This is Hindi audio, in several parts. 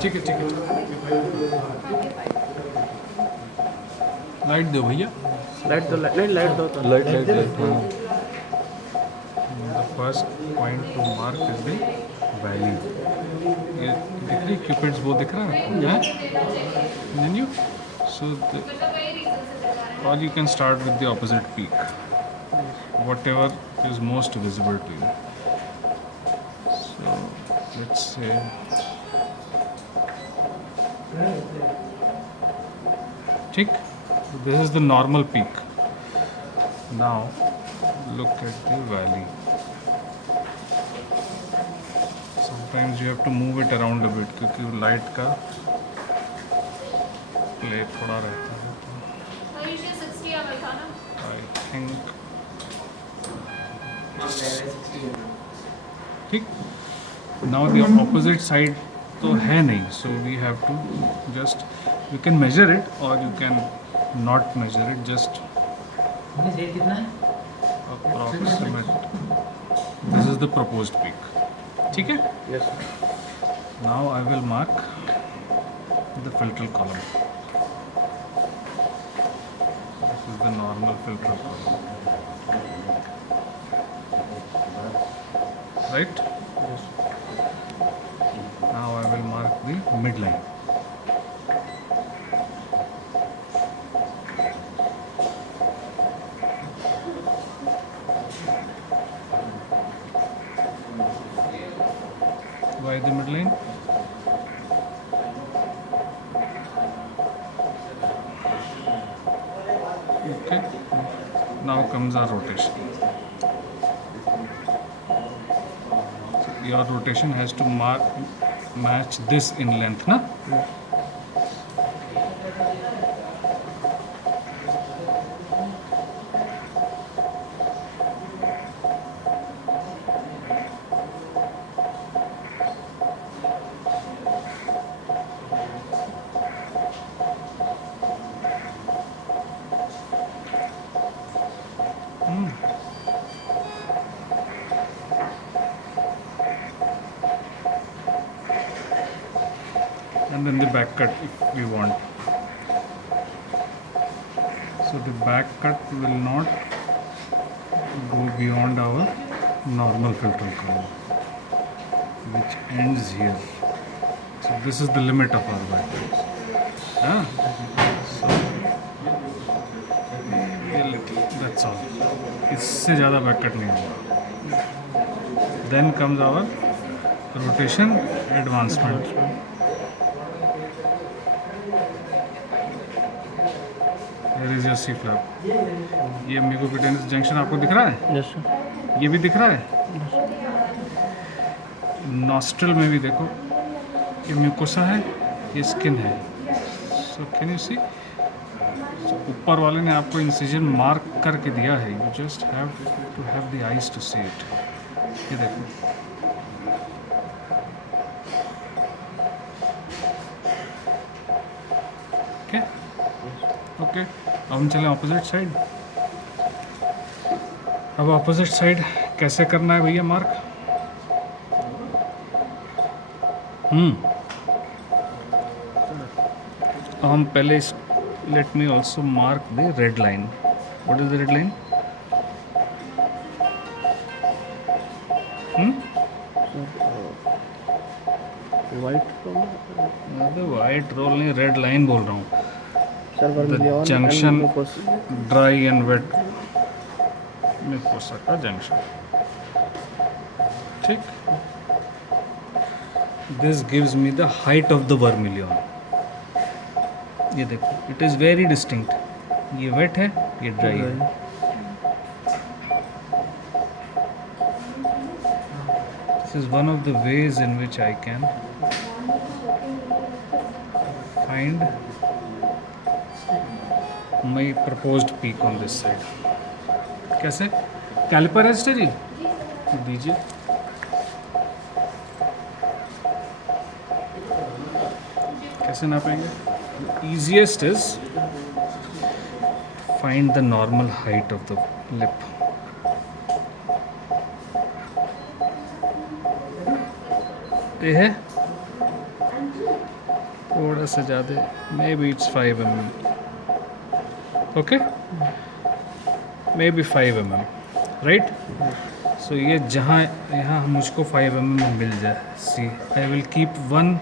ठीक है ठीक है। लाइट दो भैया, लाइट दो, लाइट दो तो लाइट लाइट लाइट। हाँ, the first point two mark is the valley. ये दिख रही क्यूपिड्स वो दिख रहा है देन यू सो और you can start with the opposite peak whatever is most visible to you. So let's say ठीक, this is the normal peak. Now look at the valley. Sometimes you have to move it around a bit क्योंकि लाइट का प्ले थोड़ा रहता है। I think ठीक। नाउ द ऑपोजिट साइड तो है नहीं, so we have to just you can measure it और you can not measure it, just approximate. This is the proposed peak, ठीक है। Yes now I will mark the filter column. This is the normal filter column, right? Yes Now I will mark the midline. Why the midline? Okay. Now comes our rotation. Your rotation has to match this in length, na? And then the back cut if we want. So the back cut will not go beyond our normal filter column, which ends here. So this is the limit of our back cut. So a little, that's all. इससे ज़्यादा back cut नहीं होगा. Then comes our rotation advancement. Here is your C flap. ये म्यूकोक्यूटेनस जंक्शन आपको दिख रहा है? यस सर ये भी दिख रहा है? नॉस्ट्रल में भी देखो, ये म्यूकोसा है, ये स्किन है. So can you see? ऊपर वाले ने आपको इंसिजन मार्क करके दिया है. You just have to have the eyes to see it. ये देखो, ओके ओके. अब हम चलें ऑपोजिट साइड. अब ऑपोजिट साइड कैसे करना है भैया मार्क? हम पहले let me also mark the red line. What is the red line? White white roll नहीं, रेड लाइन बोल रहा हूँ. Sir vermilion junction dry and wait mucosa का जंक्शन, ठीक. This gives me the height of the vermilion. ये देखो, इट इज़ वेरी डिस्टिंक्ट. ये वेट है, ये ड्राई है. This is one of the ways in which I can find my proposed peak on this side. कैसे? कैलिपर है सिस्टर जी, दीजिए. कैसे नापेंगे? Easiest is find the normal height of the lip. ये है थोड़ा सा ज़्यादा, may be it's 5 mm, okay, may be 5 mm, right. So ये जहाँ यहाँ मुझको 5 mm मिल जाए, see I will keep one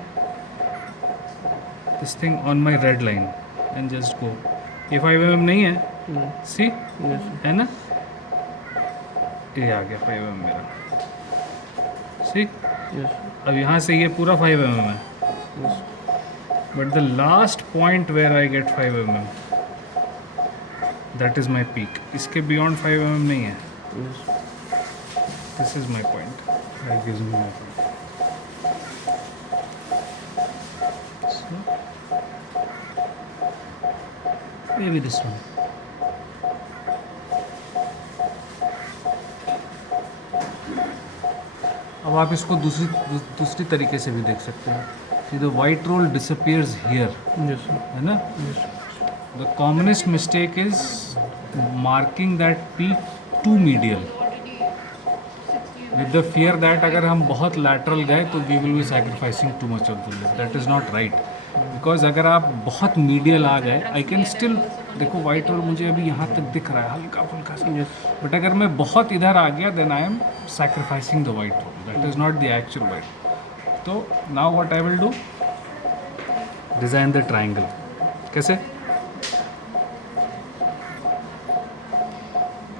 this thing on my red line and just go. ये 5 mm नहीं है, सी है ना, ये आ गया 5 mm मेरा, सी। अब यहाँ से ये पूरा 5 mm है, but the last point where I get 5 mm that is my peak. इसके बियॉन्ड 5 mm नहीं है। This is my point, that gives me my point. Maybe this one. अब आप इसको दूसरी तरीके से भी देख सकते हैं। The white roll disappears here, है ना। The commonest mistake is marking that peak to medial with the fear that अगर हम बहुत लैटरल गए तो we will be sacrificing too much of the lip. That is not right, because अगर आप बहुत मीडियल आ गए, आई कैन स्टिल, देखो वाइट रोल मुझे अभी यहाँ तक दिख रहा है हल्का फुल्का सा, बट अगर मैं बहुत इधर आ गया then I am sacrificing the white roll, that is not the actual white. तो now what I will do, design the triangle. कैसे,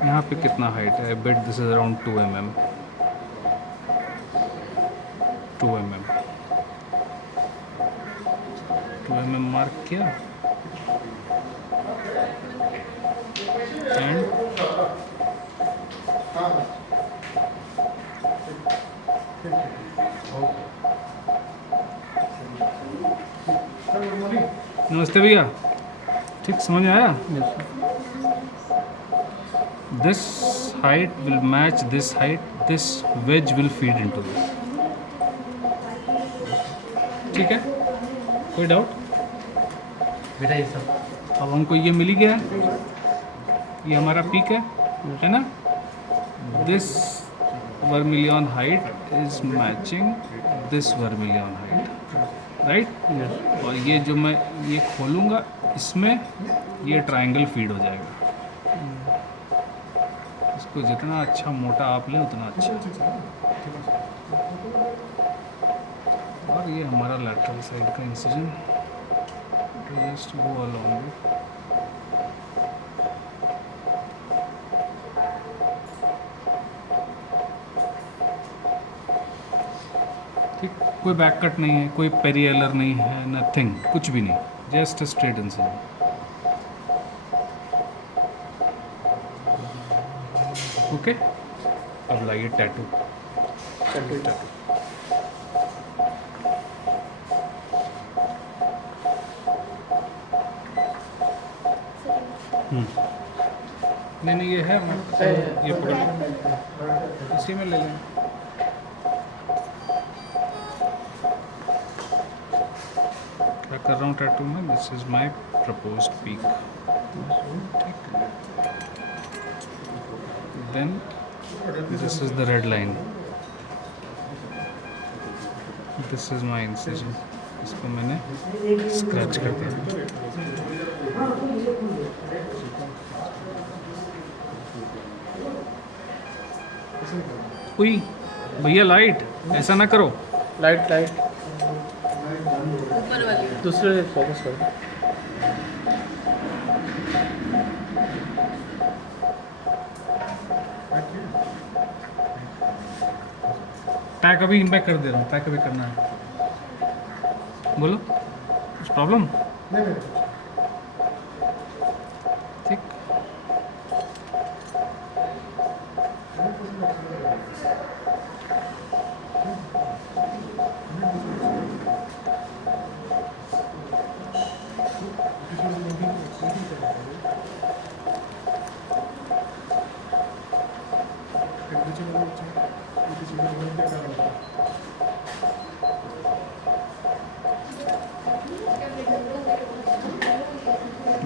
यहाँ पे कितना हाइट है, but this is around 2 mm, 2 mm, 2 mm mark किया एंड नमस्ते भैया, ठीक समझ में आया। This height will match this height, this wedge will feed into this, ठीक है, कोई डाउट बेटा ये सब अब हमको ये मिल ही गया है, ये हमारा पीक है ना। This vermilion height is matching this vermilion height, right. और ये जो मैं ये खोलूँगा इसमें ये ट्रायंगल फीड हो जाएगा। इसको जितना अच्छा मोटा आप लें उतना अच्छा। और ये हमारा लैटरल साइड का incision, just go along it. ठीक, कोई बैक कट नहीं है, कोई पेरियलर नहीं है, नथिंग, कुछ भी नहीं, जस्ट स्ट्रेट इंसिजन। ओके, अब लाइए टैटू। नहीं ये है, ये पकड़, इसी में ले लें। क्या कर रहा हूँ टैटू में, this is my proposed peak, ठीक। Then this is the red line, this is my incision. इसको मैंने स्क्रैच कर दिया। उई भैया लाइट, ऐसा ना करो। लाइट दूसरे फोकस करो। टैग अभी इम्पैक्ट कर दे रहा हूँ, टैग अभी करना है, बोलो कुछ प्रॉब्लम। ठीक,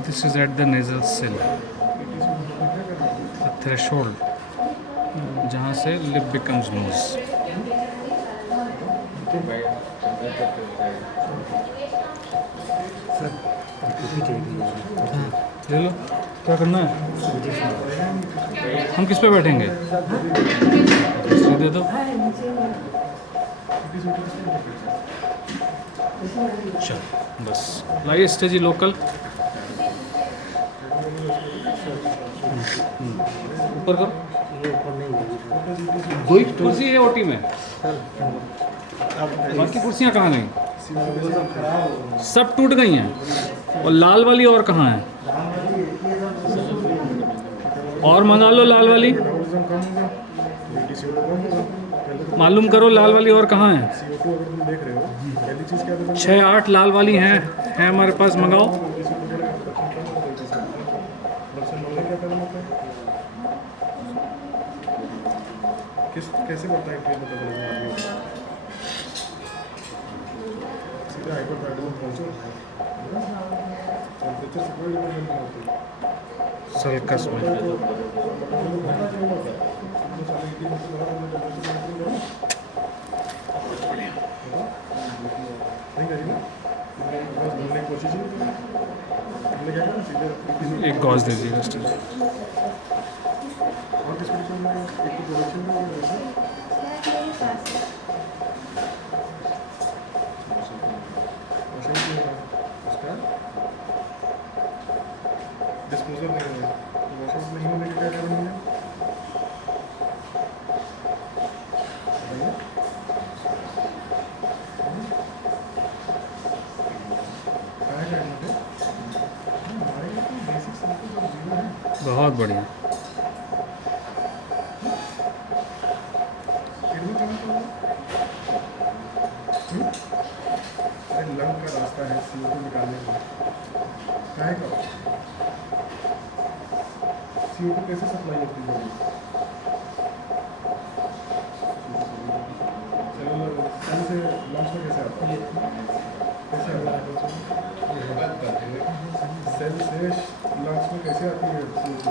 this is at the nasal sill, the threshold, जहाँ से lip becomes nose. ले लो, क्या करना है? हम किस पे बैठेंगे? इसलिए दे दो। चल बस लाइए स्टेजी लोकल। ऊपर करो। दो ही कुर्सी है ओटी में, बाकी कुर्सियाँ कहाँ गई? सब टूट गई हैं। और लाल वाली और कहाँ है? और मंगा लो लाल वाली। मालूम करो लाल वाली और कहाँ है? 6-8 लाल वाली हैं हमारे पास, मंगाओ। कैसे पड़ता है ट्रेन पता चलेगा आदमी को? सीधा हाइपर पैडल में पहुंचो, टेम्परेचर से कोई डिफरेंस नहीं होती। सर्कस में नहीं करेगा, बस बोलने की कोशिश ही हमने क्या किया सीधे एक गॉज दे दीजिएगा स्टेज। और किस कंडीशन में एक तो प्रोडक्शन में डिस्पोजल नहीं है, वॉशआउट नहीं होने के क्या कारण है? बहुत बढ़िया। लंग का रास्ता है CO2 निकालने का, क्या है का CO2 कैसे सप्लाई होती है? सेल से लंग्स में कैसे आता है? कैसे आता है? सेल से लंग्स में कैसे आती है CO2?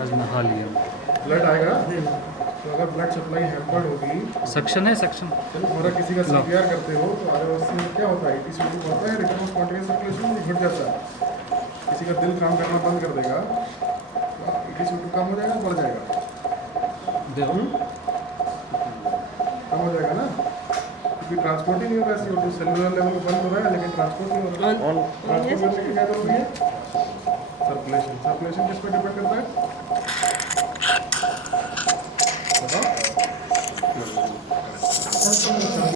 आज नहा लिया। ब्लड आएगा, तो अगर ब्लड सप्लाई हैम्पर्ड होगी, सक्शन है, सक्शन। हमारा किसी का CPR करते हो तो ROC में क्या होता है? ETCO होता है, रिटर्न ऑफ कॉन्टिन्यूअस सर्कुलेशन घट जाता है। किसी का दिल काम करना बंद कर देगा, तो ETCO कम हो जाएगा, बढ़ जाएगा? देखो कम हो जाएगा ना, क्योंकि ट्रांसपोर्ट ही नहीं हो रहा है। CO2 सेलुलर लेवल पे बंद हो रहा है, लेकिन ट्रांसपोर्ट नहीं हो रहा है। ट्रांसपोर्ट करने की क्या जरूरी है? सर्कुलेशन। सर्कुलेशन किस पे डिपेंड करता है?